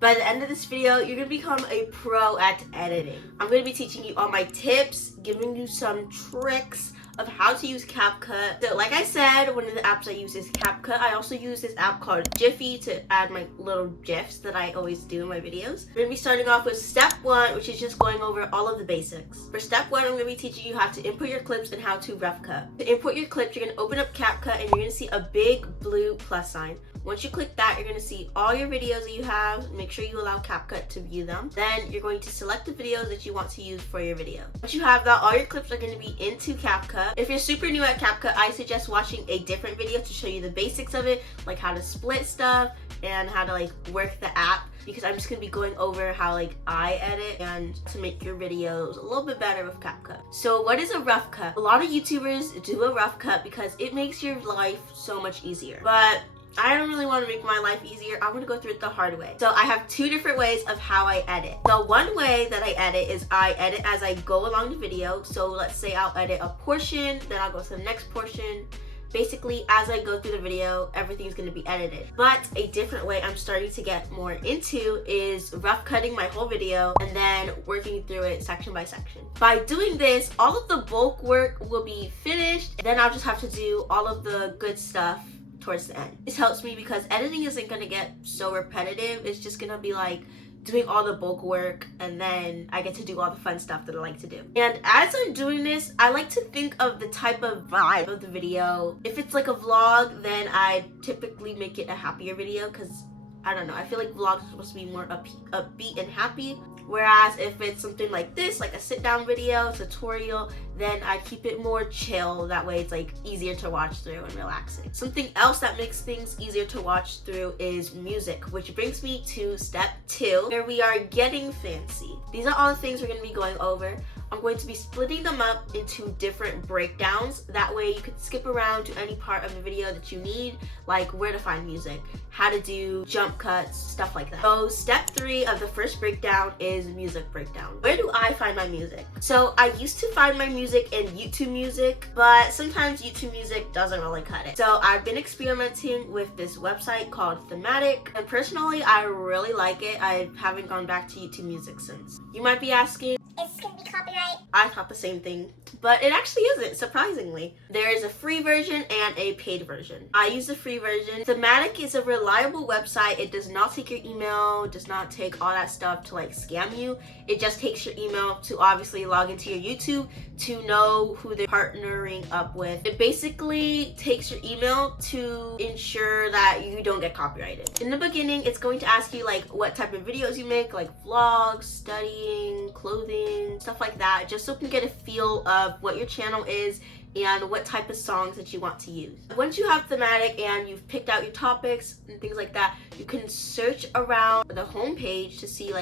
By the end of this video, you're gonna become a pro at editing. I'm gonna be teaching you all my tips, giving you some tricks of how to use CapCut. So like I said, one of the apps I use is CapCut. I also use this app called Gify to add my little GIFs that I always do in my videos. We're gonna be starting off with step 1, which is just going over all of the basics. For step 1, I'm gonna be teaching you how to input your clips and how to rough cut. To input your clips, you're gonna open up CapCut and you're gonna see a big blue plus sign. Once you click that, you're going to see all your videos that you have. Make sure you allow CapCut to view them. Then you're going to select the videos that you want to use for your video. Once you have that, all your clips are going to be into CapCut. If you're super new at CapCut, I suggest watching a different video to show you the basics of it, like how to split stuff and how to work the app, because I'm just going to be going over how I edit and to make your videos a little bit better with CapCut. So what is a rough cut? A lot of YouTubers do a rough cut because it makes your life so much easier. But I don't really want to make my life easier. I want to go through it the hard way. So I have 2 different ways of how I edit. The one way that I edit is I edit as I go along the video. So let's say I'll edit a portion, then I'll go to the next portion. Basically, as I go through the video, everything's going to be edited. But a different way I'm starting to get more into is rough cutting my whole video and then working through it section by section. By doing this, all of the bulk work will be finished. Then I'll just have to do all of the good stuff towards the end. This helps me because editing isn't going to get so repetitive. It's just going to be doing all the bulk work, and then I get to do all the fun stuff that I like to do. And as I'm doing this, I like to think of the type of vibe of the video. If it's like a vlog, then I typically make it a happier video because I don't know, I feel like vlogs are supposed to be more upbeat and happy. Whereas if it's something like this, like a sit down video, tutorial, then I keep it more chill. That way it's easier to watch through and relaxing. Something else that makes things easier to watch through is music, which brings me to step 2, where we are getting fancy. These are all the things we're going to be going over. I'm going to be splitting them up into different breakdowns. That way you could skip around to any part of the video that you need, like where to find music, how to do jump cuts, stuff like that. So step 3 of the first breakdown is music breakdown. Where do I find my music? So I used to find my music in YouTube Music, but sometimes YouTube Music doesn't really cut it. So I've been experimenting with this website called Thematic, and personally I really like it. I haven't gone back to YouTube Music since. You might be asking, is this gonna be copyright? I thought the same thing, but it actually isn't, surprisingly. There is a free version and a paid version. I use the free version. Thematic is a reliable website. It does not take your email, does not take all that stuff to scam you. It just takes your email to obviously log into your YouTube to know who they're partnering up with. It basically takes your email to ensure that you don't get copyrighted. In the beginning, it's going to ask you what type of videos you make, like vlogs, studying, clothing, stuff like that, just so you can get a feel of what your channel is and what type of songs that you want to use. Once you have Thematic and you've picked out your topics and things like that, you can search around the home page to see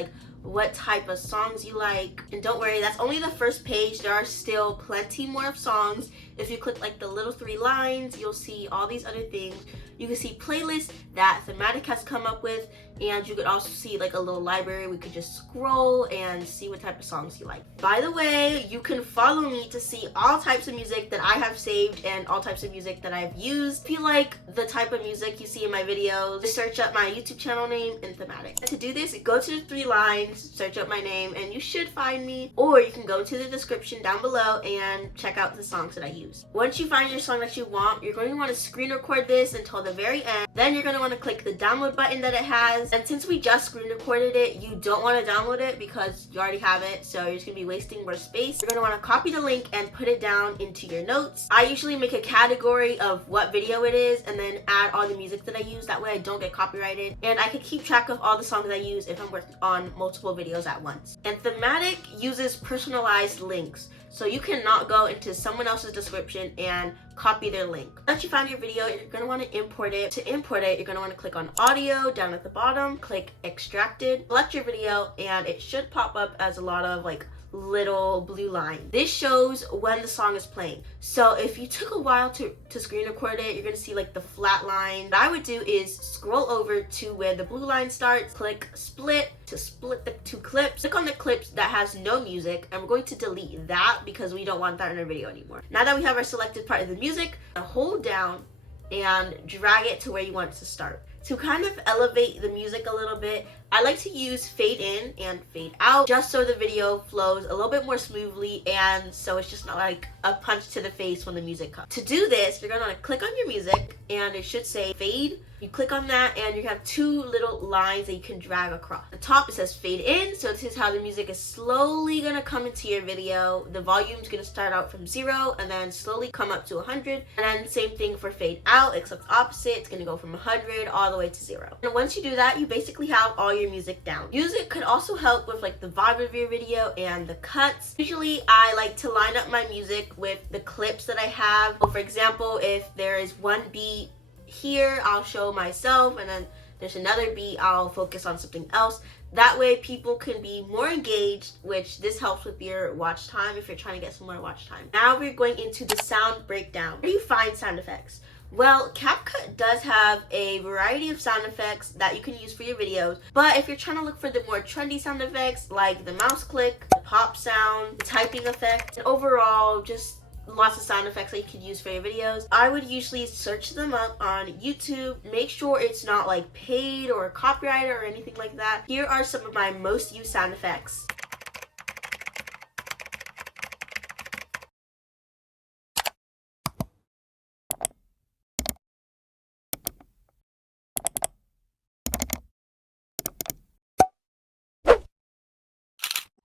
what type of songs you like. And don't worry, that's only the first page. There are still plenty more songs. If you click the little 3 lines, you'll see all these other things. You can see playlists that Thematic has come up with, and you could also see a little library. We could just scroll and see what type of songs you like. By the way, you can follow me to see all types of music that I have saved and all types of music that I've used. If you like the type of music you see in my videos, just search up my YouTube channel name in Thematic. To do this, go to the 3 lines, search up my name, and you should find me. Or you can go to the description down below and check out the songs that I use. Once you find your song that you want, you're going to want to screen record this until the very end. Then you're going to want to click the download button that it has. And since we just screen recorded it, you don't want to download it because you already have it, so you're just going to be wasting more space. You're going to want to copy the link and put it down into your notes. I usually make a category of what video it is and then add all the music that I use. That way I don't get copyrighted, and I can keep track of all the songs I use if I'm working on multiple videos at once. And Thematic uses personalized links, so you cannot go into someone else's description and copy their link. Once you find your video, you're going to want to import it. To import it, you're going to want to click on audio down at the bottom, click extracted, select your video, and it should pop up as a lot of little blue line. This shows when the song is playing. So if you took a while to screen record it, you're gonna see like the flat line. What I would do is scroll over to where the blue line starts, click split to split the two clips. Click on the clips that has no music, and we're going to delete that because we don't want that in our video anymore. Now that we have our selected part of the music, hold down and drag it to where you want it to start. To kind of elevate the music a little bit, I like to use fade in and fade out just so the video flows a little bit more smoothly, and so it's just not like a punch to the face when the music comes. To do this, you're gonna click on your music and it should say fade. You click on that and you have two little lines that you can drag across. At the top it says fade in, so this is how the music is slowly gonna come into your video. The volume's gonna start out from 0 and then slowly come up to 100. And then same thing for fade out, except opposite. It's gonna go from 100 all the way to 0. And once you do that, you basically have all your music down. Music could also help with like the vibe of your video and the cuts. Usually I like to line up my music with the clips that I have. So for example, if there is one beat here, I'll show myself, and then there's another beat, I'll focus on something else. That way people can be more engaged, which this helps with your watch time if you're trying to get some more watch time. Now we're going into the sound breakdown. Where do you find sound effects? Well, CapCut does have a variety of sound effects that you can use for your videos, but if you're trying to look for the more trendy sound effects like the mouse click, the pop sound, the typing effect, and overall just lots of sound effects that you could use for your videos, I would usually search them up on YouTube. Make sure it's not like paid or copyrighted or anything like that. Here are some of my most used sound effects.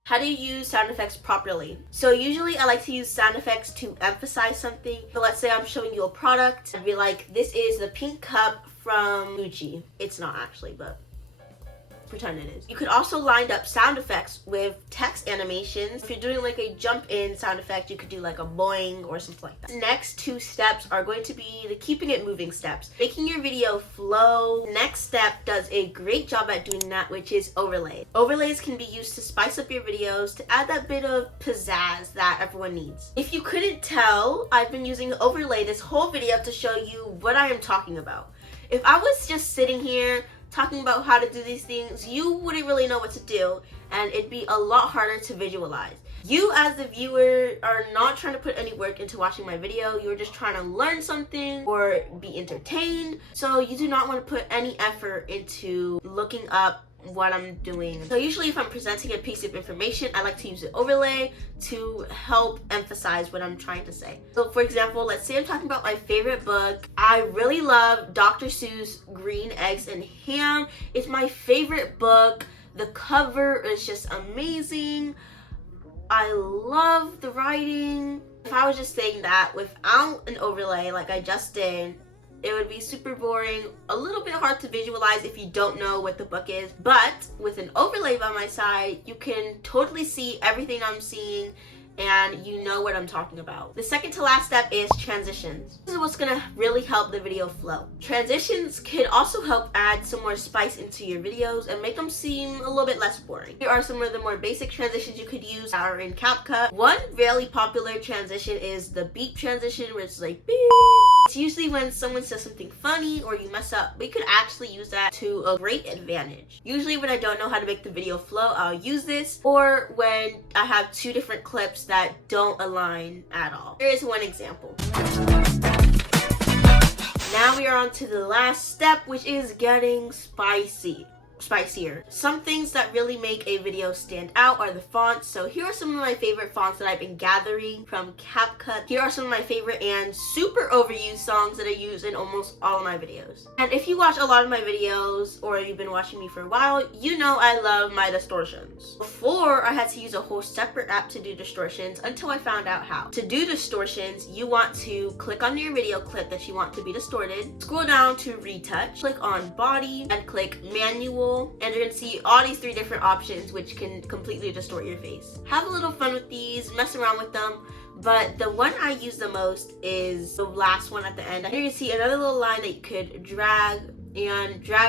How do you use sound effects properly? So usually I like to use sound effects to emphasize something. So let's say I'm showing you a product and be like, this is the pink cup from Gucci. It's not actually, but pretend it is. You could also line up sound effects with text animations. If you're doing like a jump in sound effect, you could do like a boing or something like that. The next two steps are going to be the keeping it moving steps, making your video flow. Next step does a great job at doing that, which is overlay. Overlays can be used to spice up your videos, to add that bit of pizzazz that everyone needs. If you couldn't tell, I've been using overlay this whole video to show you what I am talking about. If I was just sitting here talking about how to do these things, you wouldn't really know what to do, and it'd be a lot harder to visualize. You as the viewer are not trying to put any work into watching my video. You're just trying to learn something or be entertained, so you do not want to put any effort into looking up what I'm doing. So usually if I'm presenting a piece of information, I like to use an overlay to help emphasize what I'm trying to say. So for example, let's say I'm talking about my favorite book. I really love Dr. Seuss' Green Eggs and Ham. It's my favorite book. The cover is just amazing. I love the writing. If I was just saying that without an overlay like I just did, it would be super boring, a little bit hard to visualize if you don't know what the book is. But with an overlay by my side, you can totally see everything I'm seeing and you know what I'm talking about. The second to last step is transitions. This is what's gonna really help the video flow. Transitions can also help add some more spice into your videos and make them seem a little bit less boring. Here are some of the more basic transitions you could use that are in CapCut. One really popular transition is the beep transition, where it's like beep. It's usually when someone says something funny or you mess up, but you could actually use that to a great advantage. Usually when I don't know how to make the video flow, I'll use this, or when I have two different clips that don't align at all. Here is one example. Now we are on to the last step, which is getting spicier. Some things that really make a video stand out are the fonts. So here are some of my favorite fonts that I've been gathering from CapCut. Here are some of my favorite and super overused songs that I use in almost all of my videos. And if you watch a lot of my videos or you've been watching me for a while, you know I love my distortions. Before, I had to use a whole separate app to do distortions until I found out how. To do distortions, you want to click on your video clip that you want to be distorted, scroll down to retouch, click on body, and click manual. And you're gonna see all these three different options which can completely distort your face. Have a little fun with these, mess around with them, but the one I use the most is the last one at the end. Here you can see another little line that you could drag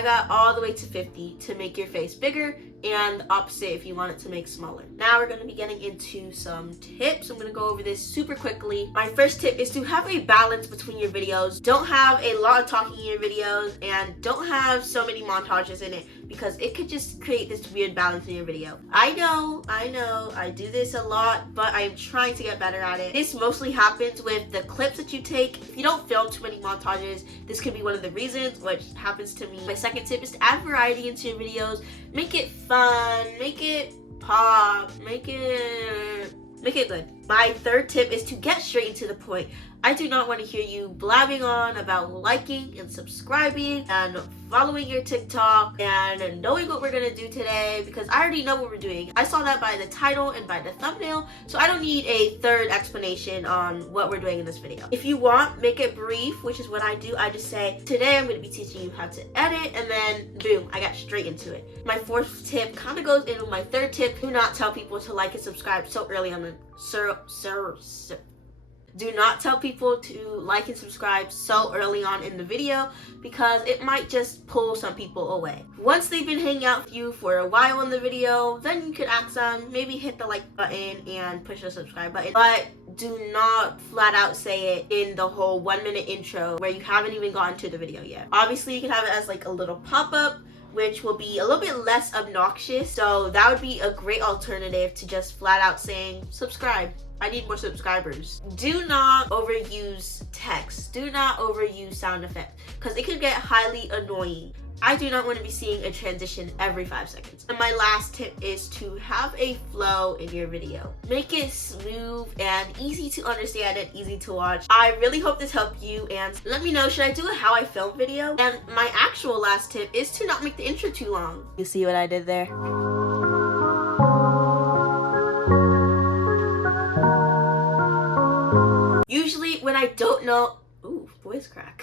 out all the way to 50 to make your face bigger, and the opposite if you want it to make smaller. Now we're going to be getting into some tips. I'm going to go over this super quickly. My first tip is to have a balance between your videos. Don't have a lot of talking in your videos and don't have so many montages in it, because it could just create this weird balance in your video. I know, I do this a lot, but I'm trying to get better at it. This mostly happens with the clips that you take. If you don't film too many montages, this could be one of the reasons, which happens to me. My second tip is to add variety into your videos. Make it fun, make it pop, make it good. My third tip is to get straight into the point. I do not want to hear you blabbing on about liking and subscribing and following your TikTok and knowing what we're going to do today, because I already know what we're doing. I saw that by the title and by the thumbnail, so I don't need a third explanation on what we're doing in this video. If you want, make it brief, which is what I do. I just say, today I'm going to be teaching you how to edit, and then boom, I got straight into it. My fourth tip kind of goes in with my third tip. Do not tell people to like and subscribe so early on the Do not tell people to like and subscribe so early on in the video, because it might just pull some people away. Once they've been hanging out with you for a while in the video, then you could ask them, maybe hit the like button and push the subscribe button. But do not flat out say it in the whole 1 minute intro where you haven't even gotten to the video yet. Obviously, you can have it as like a little pop-up, which will be a little bit less obnoxious. So that would be a great alternative to just flat out saying, subscribe. I need more subscribers. Do not overuse text. Do not overuse sound effects, because it could get highly annoying. I do not want to be seeing a transition every 5 seconds. And my last tip is to have a flow in your video. Make it smooth and easy to understand and easy to watch. I really hope this helped you, and let me know, should I do a how I film video? And my actual last tip is to not make the intro too long. You see what I did there? Usually when I don't know, ooh, voice crack.